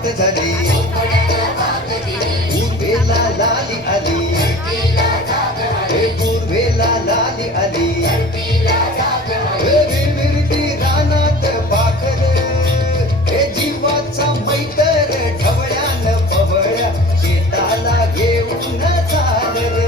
वाट झाली पूर्वेला लाली आली पूर्वेला लाली आली विरविरती रानात पाखर हे जीवाचा मैतर ढवळ्यान पवळ्या शेताला घेऊन चालर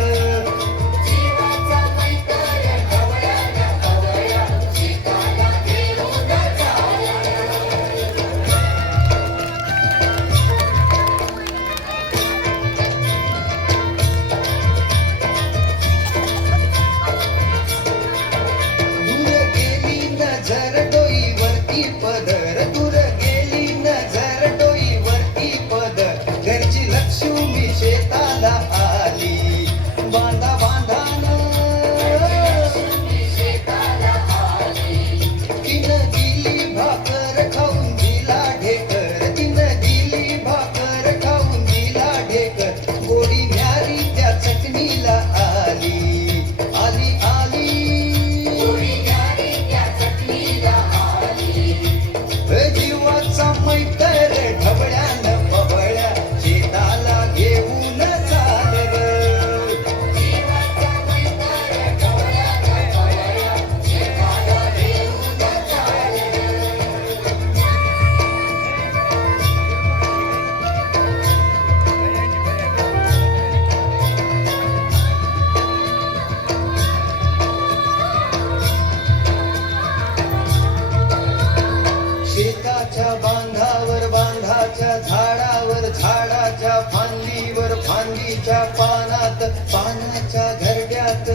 शेताच्या बांधावर बांधाच्या झाडावर झाडाच्या फांदीवर फांदीच्या पानात पानाच्या घरड्यात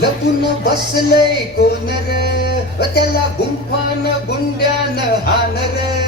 लपून बसलंय कोण र त्याला गुंफान गुंड्यान हानर